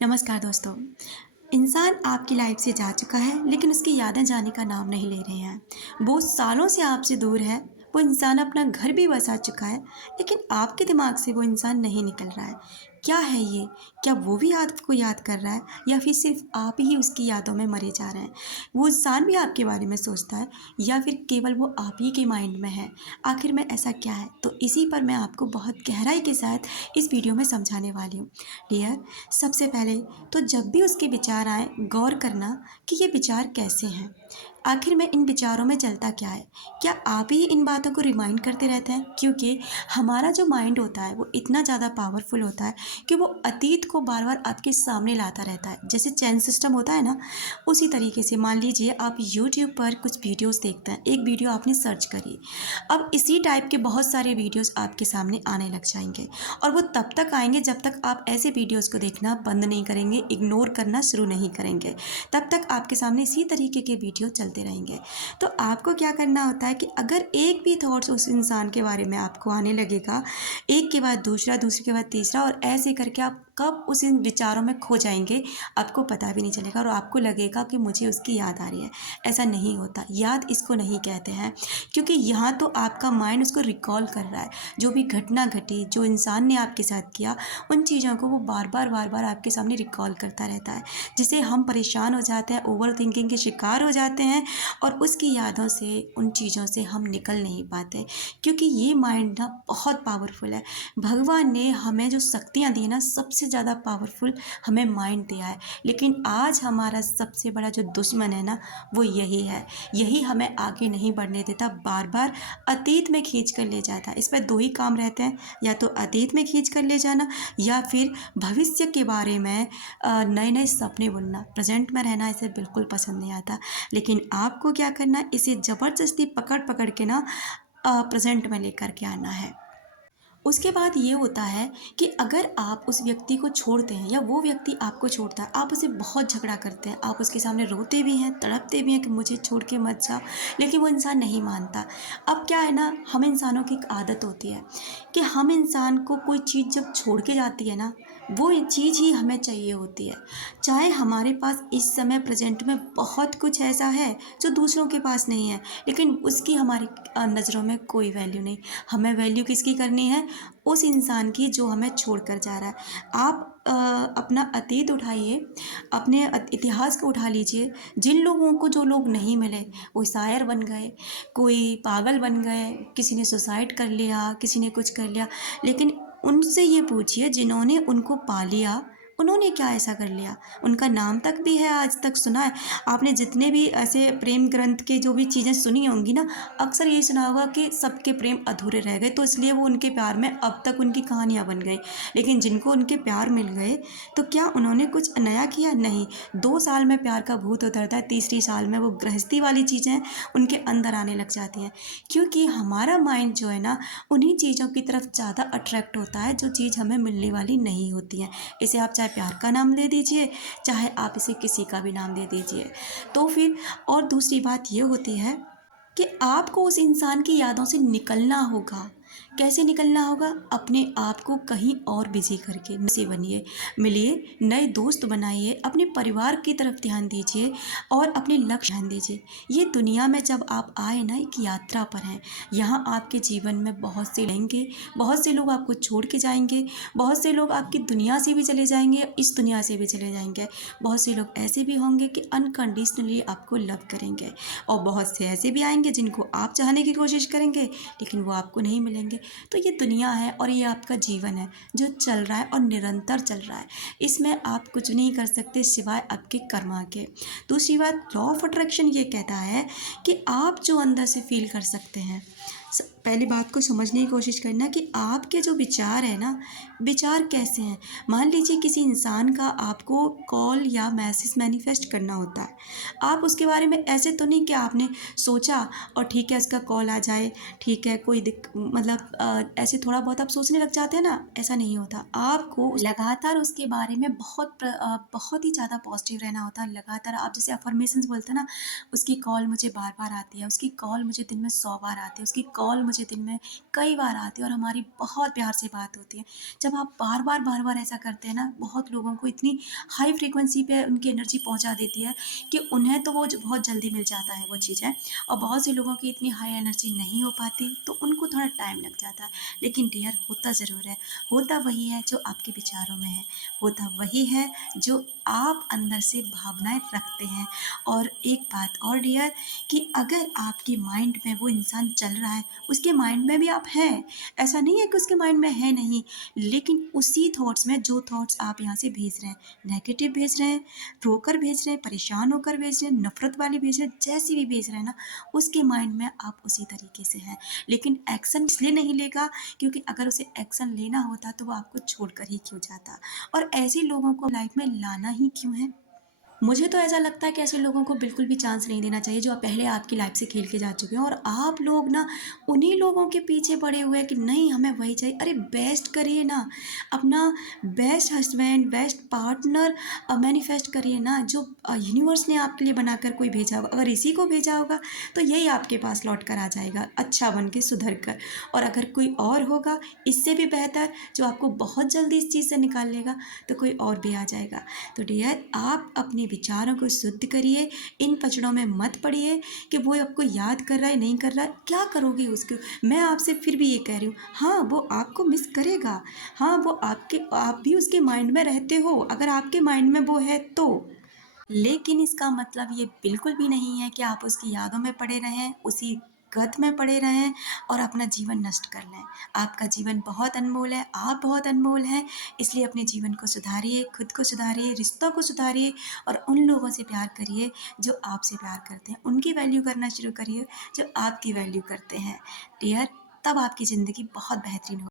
नमस्कार दोस्तों। इंसान आपकी लाइफ से जा चुका है, लेकिन उसकी यादें जाने का नाम नहीं ले रहे हैं। वो सालों से आपसे दूर है, वो इंसान अपना घर भी बसा चुका है, लेकिन आपके दिमाग से वो इंसान नहीं निकल रहा है। क्या है ये? क्या वो भी आपको याद कर रहा है या फिर सिर्फ़ आप ही उसकी यादों में मरे जा रहे हैं? वो इंसान भी आपके बारे में सोचता है या फिर केवल वो आप ही के माइंड में है? आखिर में ऐसा क्या है? तो इसी पर मैं आपको बहुत गहराई के साथ इस वीडियो में समझाने वाली हूँ। डियर, सबसे पहले तो जब भी उसके विचार आए गौर करना कि ये विचार कैसे हैं। आखिर में इन विचारों में चलता क्या है? क्या आप ही इन बातों को रिमाइंड करते रहते हैं? क्योंकि हमारा जो माइंड होता है वो इतना ज़्यादा पावरफुल होता है कि वो अतीत को बार बार आपके सामने लाता रहता है। जैसे चैन सिस्टम होता है ना, उसी तरीके से मान लीजिए आप यूट्यूब पर कुछ वीडियोस देखते हैं, एक वीडियो आपने सर्च करी, अब इसी टाइप के बहुत सारे वीडियोस आपके सामने आने लग जाएंगे और वो तब तक आएंगे जब तक आप ऐसे वीडियोस को देखना बंद नहीं करेंगे, इग्नोर करना शुरू नहीं करेंगे। तब तक आपके सामने इसी तरीके के वीडियो चलते रहेंगे। तो आपको क्या करना होता है कि अगर एक भी थॉट्स उस इंसान के बारे में आपको आने लगेगा, एक के बाद दूसरा, दूसरे के बाद तीसरा और ऐसे करके आप कब उस इन विचारों में खो जाएंगे, आपको पता भी नहीं चलेगा और आपको लगेगा कि मुझे उसकी याद आ रही है। ऐसा नहीं होता। याद इसको नहीं कहते हैं, क्योंकि यहाँ तो आपका माइंड उसको रिकॉल कर रहा है। जो भी घटना घटी, जो इंसान ने आपके साथ किया, उन चीज़ों को वो बार बार आपके सामने रिकॉल करता रहता है, जिससे हम परेशान हो जाते हैं, ओवर थिंकिंग के शिकार हो जाते हैं और उसकी यादों से, उन चीज़ों से हम निकल नहीं पाते, क्योंकि ये माइंड ना बहुत पावरफुल है। भगवान ने हमें जो शक्तियाँ दी ना, सबसे ज़्यादा पावरफुल हमें माइंड दिया है, लेकिन आज हमारा सबसे बड़ा जो दुश्मन है ना, वो यही है। यही हमें आगे नहीं बढ़ने देता, बार बार अतीत में खींच कर ले जाता है। इस पर दो ही काम रहते हैं, या तो अतीत में खींच कर ले जाना या फिर भविष्य के बारे में नए नए सपने बुनना। प्रेजेंट में रहना इसे बिल्कुल पसंद नहीं आता, लेकिन आपको क्या करना है, इसे ज़बरदस्ती पकड़ पकड़ के ना प्रेजेंट में लेकर के आना है। उसके बाद ये होता है कि अगर आप उस व्यक्ति को छोड़ते हैं या वो व्यक्ति आपको छोड़ता है, आप उसे बहुत झगड़ा करते हैं, आप उसके सामने रोते भी हैं, तड़पते भी हैं कि मुझे छोड़ के मत जा, लेकिन वो इंसान नहीं मानता। अब क्या है ना, हम इंसानों की एक आदत होती है कि हम इंसान को कोई चीज़ जब छोड़ के जाती है ना, वो चीज़ ही हमें चाहिए होती है। चाहे हमारे पास इस समय प्रेजेंट में बहुत कुछ ऐसा है जो दूसरों के पास नहीं है, लेकिन उसकी हमारी नज़रों में कोई वैल्यू नहीं। हमें वैल्यू किसकी करनी है? उस इंसान की जो हमें छोड़कर जा रहा है। आप अपना अतीत उठाइए, अपने इतिहास को उठा लीजिए। जिन लोगों को जो लोग नहीं मिले, वो शायर बन गए, कोई पागल बन गए, किसी ने सुसाइड कर लिया, किसी ने कुछ कर लिया, लेकिन उनसे ये पूछिए जिन्होंने उनको पा लिया, उन्होंने क्या ऐसा कर लिया? उनका नाम तक भी है, आज तक सुना है। आपने जितने भी ऐसे प्रेम ग्रंथ के जो भी चीज़ें सुनी होंगी ना, अक्सर यही सुना होगा कि सबके प्रेम अधूरे रह गए, तो इसलिए वो उनके प्यार में अब तक उनकी कहानियाँ बन गई। लेकिन जिनको उनके प्यार मिल गए, तो क्या उन्होंने कुछ नया किया? नहीं। 2 साल में प्यार का भूत उतरता है, तीसरी साल में वो गृहस्थी वाली चीज़ें उनके अंदर आने लग जाती हैं। क्योंकि हमारा माइंड जो है ना, उन्हीं चीज़ों की तरफ ज़्यादा अट्रैक्ट होता है जो चीज़ हमें मिलने वाली नहीं होती है। इसे आप चाहे प्यार का नाम दे दीजिए, चाहे आप इसे किसी का भी नाम दे दीजिए। तो फिर और दूसरी बात ये होती है कि आपको उस इंसान की यादों से निकलना होगा। कैसे निकलना होगा? अपने आप को कहीं और बिजी करके से बनिए, मिलिए, नए दोस्त बनाइए, अपने परिवार की तरफ ध्यान दीजिए और अपने लक्ष्य ध्यान दीजिए। ये दुनिया में जब आप आए ना, एक यात्रा पर हैं। यहाँ आपके जीवन में बहुत से रहेंगे, बहुत से लोग आपको छोड़ के जाएंगे, बहुत से लोग आपकी दुनिया से भी चले जाएंगे, इस दुनिया से भी चले जाएंगे। बहुत से लोग ऐसे भी होंगे कि अनकंडीशनली आपको लव करेंगे और बहुत से ऐसे भी आएंगे जिनको आप चाहने की कोशिश करेंगे, लेकिन वो आपको नहीं मिलेंगे। तो ये दुनिया है और ये आपका जीवन है जो चल रहा है और निरंतर चल रहा है। इसमें आप कुछ नहीं कर सकते सिवाय आपके कर्मा के। दूसरी बात, लॉ ऑफ अट्रैक्शन ये कहता है कि आप जो अंदर से फील कर सकते हैं, पहली बात को समझने की कोशिश करना कि आपके जो विचार है ना, विचार कैसे हैं। मान लीजिए किसी इंसान का आपको कॉल या मैसेज मैनिफेस्ट करना होता है, आप उसके बारे में ऐसे तो नहीं कि आपने सोचा और ठीक है उसका कॉल आ जाए, ठीक है कोई मतलब ऐसे थोड़ा बहुत आप सोचने लग जाते हैं ना, ऐसा नहीं होता। आपको लगातार उसके बारे में बहुत ही ज़्यादा पॉजिटिव रहना होता है। लगातार आप जैसे अफर्मेशंस बोलते हैं ना, उसकी कॉल मुझे बार बार आती है, उसकी कॉल मुझे दिन में 100 बार आती है, उसकी कॉल मुझे दिन में कई बार आती है और हमारी बहुत प्यार से बात होती है। जब आप बार-बार ऐसा करते हैं ना, बहुत लोगों को इतनी हाई फ्रीक्वेंसी पे उनकी एनर्जी पहुँचा देती है कि उन्हें तो वो ज बहुत जल्दी मिल जाता है वो चीज़ें, और बहुत से लोगों की इतनी हाई एनर्जी नहीं हो पाती, तो उनको थोड़ा टाइम लग जाता है। लेकिन डियर, होता ज़रूर है, होता वही है जो आपके विचारों में है, होता वही है जो आप अंदर से भावनाएँ रखते हैं। और एक बात और डियर, कि अगर आपके माइंड में वो इंसान चल रहा है, उसके माइंड में भी आप हैं। ऐसा नहीं है कि उसके माइंड में है नहीं, लेकिन उसी थॉट्स में जो थॉट्स आप यहाँ से भेज रहे हैं, नेगेटिव भेज रहे हैं, रोकर भेज रहे हैं, परेशान होकर भेज रहे हैं, नफ़रत वाली भेज रहे हैं, जैसी भी भेज रहे हैं ना, उसके माइंड में आप उसी तरीके से हैं। लेकिन एक्शन इसलिए नहीं लेगा क्योंकि अगर उसे एक्शन लेना होता तो वो आपको छोड़कर ही क्यों जाता? और ऐसे लोगों को लाइफ़ में लाना ही क्यों है? मुझे तो ऐसा लगता है कि ऐसे लोगों को बिल्कुल भी चांस नहीं देना चाहिए जो पहले आपकी लाइफ से खेल के जा चुके हैं, और आप लोग ना उन्हीं लोगों के पीछे पड़े हुए हैं कि नहीं हमें वही चाहिए। अरे बेस्ट करिए ना, अपना best husband, best partner manifest करिए ना, जो यूनिवर्स ने आपके लिए बनाकर कोई भेजा होगा। अगर इसी को भेजा होगा तो यही आपके पास लौट कर आ जाएगा, अच्छा बन के, सुधर कर। और अगर कोई और होगा इससे भी बेहतर, जो आपको बहुत जल्दी इस चीज़ से निकाल लेगा, तो कोई और भी आ जाएगा। तो डियर, आप अपने विचारों को शुद्ध करिए, इन पचड़ों में मत पड़िए कि वो आपको याद कर रहा है, नहीं कर रहा है, क्या करोगे उसको? मैं आपसे फिर भी ये कह रही हूँ, हाँ, वो आपको मिस करेगा, हाँ, वो आप भी उसके माइंड में रहते हो, अगर आपके माइंड में वो है तो। लेकिन इसका मतलब ये बिल्कुल भी नहीं है कि आप उसकी यादों में पड़े रहें, उसी गत में पड़े रहें और अपना जीवन नष्ट कर लें। आपका जीवन बहुत अनमोल है, आप बहुत अनमोल हैं, इसलिए अपने जीवन को सुधारिए, खुद को सुधारिए, रिश्तों को सुधारिए और उन लोगों से प्यार करिए जो आपसे प्यार करते हैं। उनकी वैल्यू करना शुरू करिए जो आपकी वैल्यू करते हैं। डियर, तब आपकी ज़िंदगी बहुत बेहतरीन हो